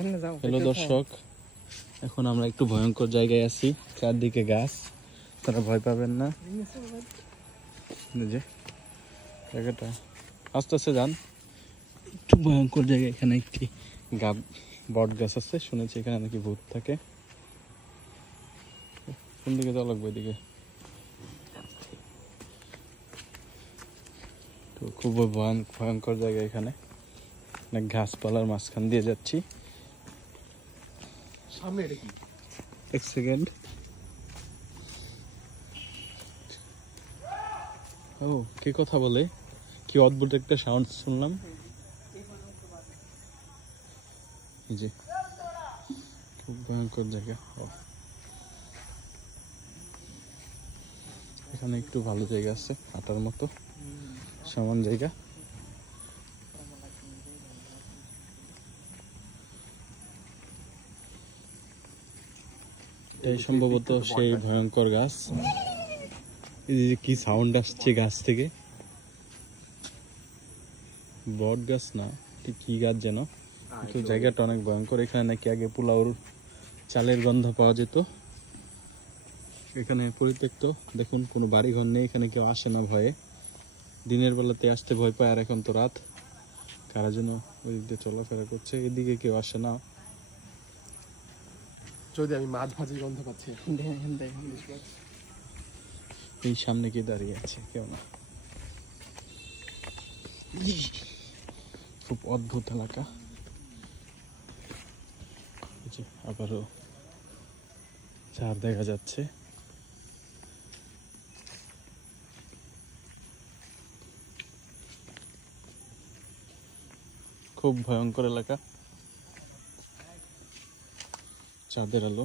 Hello দর্শক, এখন আমরা একটু ভয়ঙ্কর জায়গায় আছি। চারদিকে গাছ, তারা ভয় পাবেন না। যে জায়গাটা আস্তে আস্তে যান, একটু ভয়ঙ্কর জায়গা। এখানে একটি বট গাছ আছে, শুনেছি এখানে নাকি ভূত থাকে। কোন দিকে যাওয়া লাগবে? এদিকে। তো খুব ভয়ঙ্কর জায়গা। এখানে অনেক গাছপালার মাঝখান দিয়ে যাচ্ছি। সামনে এটা কি? এক সেকেন্ড। ও, কি কথা বলে? কি অদ্ভুত একটা সাউন্ড শুনলাম। এই যে খুব ভয়ঙ্কর জায়গা। এখানে একটু ভালো জায়গা আছে, হাঁটার মতো সমান জায়গা। এই সম্ভবত সেই ভয়ঙ্কর গাছ। এই যে কি সাউন্ড আসছে গাছ থেকে, বট গাছ না, কি গাছ যেন। কিন্তু জায়গাটা অনেক ভয়ঙ্কর। এখানে নাকি আগে পোলাওর চালের গন্ধ পাওয়া যেত। এখানে পরিত্যক্ত, দেখুন কোনো বাড়ি ঘর নেই, এখানে কেউ আসে না ভয়ে। দিনের বেলাতে আসতে ভয় পায়, আর এখন তো রাত, কারা যেন ওই দিক দিয়ে চলাফেরা করছে। এদিকে কেউ আসে না। যদি আমি মাছ ভাজি গন্ধ পাচ্ছি। এই সামনে কি দাঁড়িয়ে আছে? কেউ না। খুব অদ্ভুত এলাকা। আবারও ঝাড় দেখা যাচ্ছে। খুব ভয়ঙ্কর এলাকা। চাঁদের আলো।